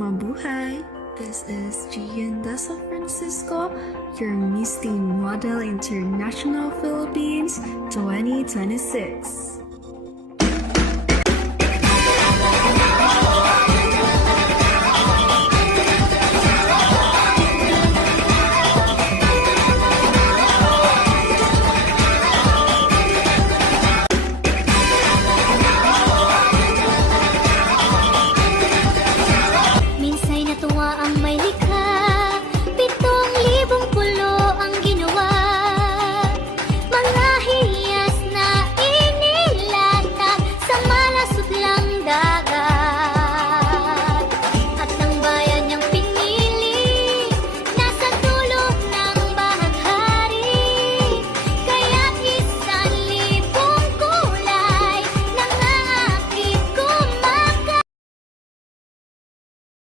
Mabuhay! This is Gian Dasa Francisco, your Miss Teen Model International Philippines 2026.